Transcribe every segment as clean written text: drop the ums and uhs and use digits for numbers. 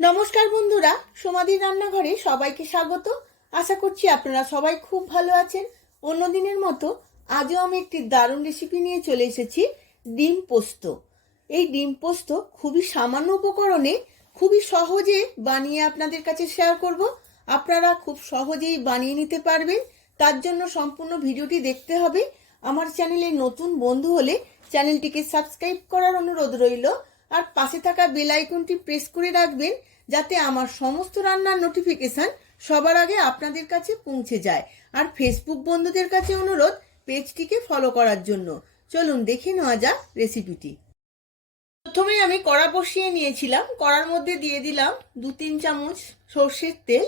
নমস্কার বন্ধুরা, সোমাদির রান্নাঘরে সবাইকে স্বাগত। আশা করছি আপনারা সবাই খুব ভালো আছেন। অন্যদিনের মতো আজও আমি একটি দারুণ রেসিপি নিয়ে চলে এসেছি, ডিম পোস্ত। এই ডিম পোস্ত খুবই সামান্য উপকরণে খুবই সহজে বানিয়ে আপনাদের কাছে শেয়ার করব। আপনারা খুব সহজেই বানিয়ে নিতে পারবেন। তার জন্য সম্পূর্ণ ভিডিওটি দেখতে হবে। আমার চ্যানেলে নতুন বন্ধু হলে চ্যানেলটিকে সাবস্ক্রাইব করার অনুরোধ রইল, আর পাশে থাকা বেল আইকনটি প্রেস করে রাখবেন যাতে আমার সমস্ত রান্নার নোটিফিকেশন সবার আগে আপনাদের কাছে পৌঁছে যায়। আর ফেসবুক বন্ধুদের কাছে অনুরোধ পেজটিকে ফলো করার জন্য। চলুন দেখে নেওয়া যাক রেসিপিটি। প্রথমে আমি কড়া বসিয়ে নিয়েছিলাম। কড়ার মধ্যে দিয়ে দিলাম 2-3 চামচ সর্ষের তেল।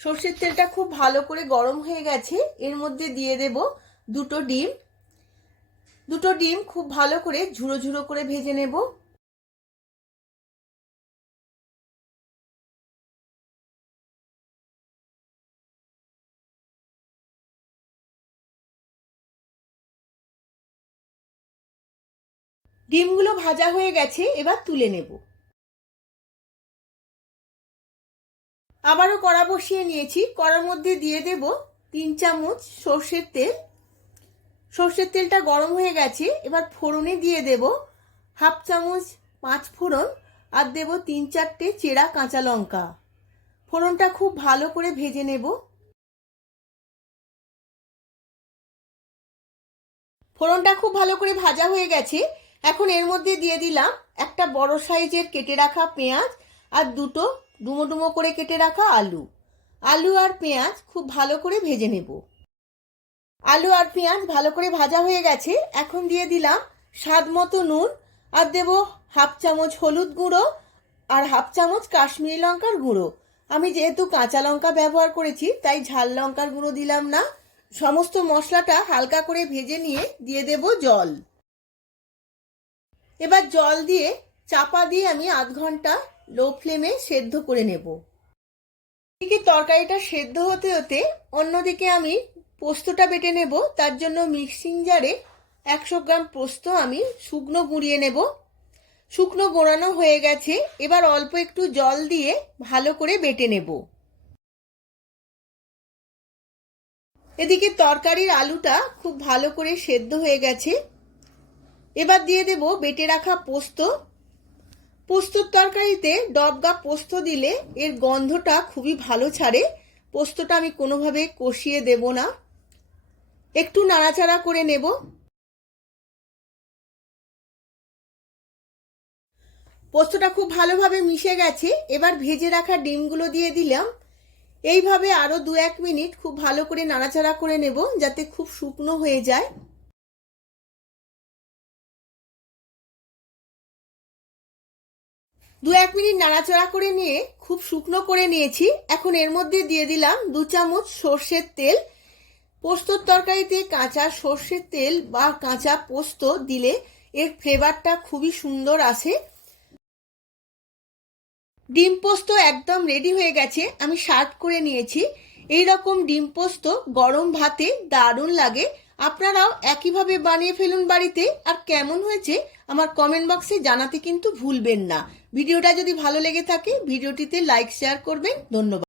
সর্ষের তেলটা খুব ভালো করে গরম হয়ে গেছে। এর মধ্যে দিয়ে দেব দুটো ডিম খুব ভালো করে ঝুড়ো ঝুড়ো করে ভেজে নেব। ডিমগুলো ভাজা হয়ে গেছে, এবার তুলে নেব। আবারও কড়া বসিয়ে নিয়েছি। কড়ার মধ্যে দিয়ে দেব 3 চামচ সর্ষের তেল। সর্ষের তেলটা গরম হয়ে গেছে। এবার ফোড়নে দিয়ে দেব 1/2 চামচ 5 ফোড়ন, আর দেব 3-4টে চেরা কাঁচা লঙ্কা। ফোড়নটা খুব ভালো করে ভেজে নেব। ফোড়নটা খুব ভালো করে ভাজা হয়ে গেছে। এখন এর মধ্যে দিয়ে দিলাম একটা বড় সাইজের কেটে রাখা পেঁয়াজ, আর দুটো ডুমো ডুমো করে কেটে রাখা আলু আর পেঁয়াজ খুব ভালো করে ভেজে নেব। আলু আর পেঁয়াজ ভালো করে ভাজা হয়ে গেছে। এখন দিয়ে দিলাম স্বাদ মতো নুন, আর দেব 1/2 চামচ হলুদ গুঁড়ো, আর 1/2 চামচ কাশ্মীরি লঙ্কার গুঁড়ো। আমি যেহেতু কাঁচা লঙ্কা ব্যবহার করেছি তাই ঝাল লঙ্কার গুঁড়ো দিলাম না। সমস্ত মশলাটা হালকা করে ভেজে নিয়ে দিয়ে দেব জল। এবার জল দিয়ে চাপা দিয়ে আমি আধ ঘন্টা লো ফ্লেমে সেদ্ধ করে নেব। এদিকে তরকারিটা সেদ্ধ হতে হতে অন্যদিকে আমি পোস্তটা বেটে নেব। তার জন্য মিক্সিং জারে 100 গ্রাম পোস্ত আমি শুকনো গুঁড়িয়ে নেব। শুকনো গোড়ানো হয়ে গেছে। এবার অল্প একটু জল দিয়ে ভালো করে বেটে নেব। এদিকে তরকারির আলুটা খুব ভালো করে সেদ্ধ হয়ে গেছে। এবার দিয়ে দেব বেটে রাখা পোস্তর তরকারিতে ডবগা পোস্ত দিলে এর গন্ধটা খুবই ভালো ছাড়ে। পোস্তটা আমি কোনোভাবে কষিয়ে দেব না, একটু নাড়াচাড়া করে নেব। পোস্তটা খুব ভালোভাবে মিশে গেছে। এবার ভেজে রাখা ডিমগুলো দিয়ে দিলাম। এইভাবে আরো 2-1 মিনিট খুব ভালো করে নাড়াচাড়া করে নেব যাতে খুব শুকনো হয়ে যায়। 2-1 মিনিট নাড়াচাড়া করে নিয়ে খুব শুকনো করে নিয়েছি। এখন এর মধ্যে দিয়ে দিলাম 2 চামচ সর্ষের তেল। পোস্তর তরকারিতে কাঁচা সর্ষের তেল বা কাঁচা পোস্ত দিলে এর ফ্লেভারটা খুবই সুন্দর আসে। ডিম পোস্ত একদম রেডি হয়ে গেছে। আমি সার্ভ করে নিয়েছি। এই রকম ডিম পোস্ত গরম ভাতে দারুণ লাগে। আপনারাও একইভাবে বানিয়ে ফেলুন বাড়িতে। আর কেমন হয়েছে আমার কমেন্ট বক্সে জানাতে কিন্তু ভুলবেন না। ভিডিওটা যদি ভালো লেগে থাকে ভিডিওটিতে লাইক শেয়ার করবেন। ধন্যবাদ।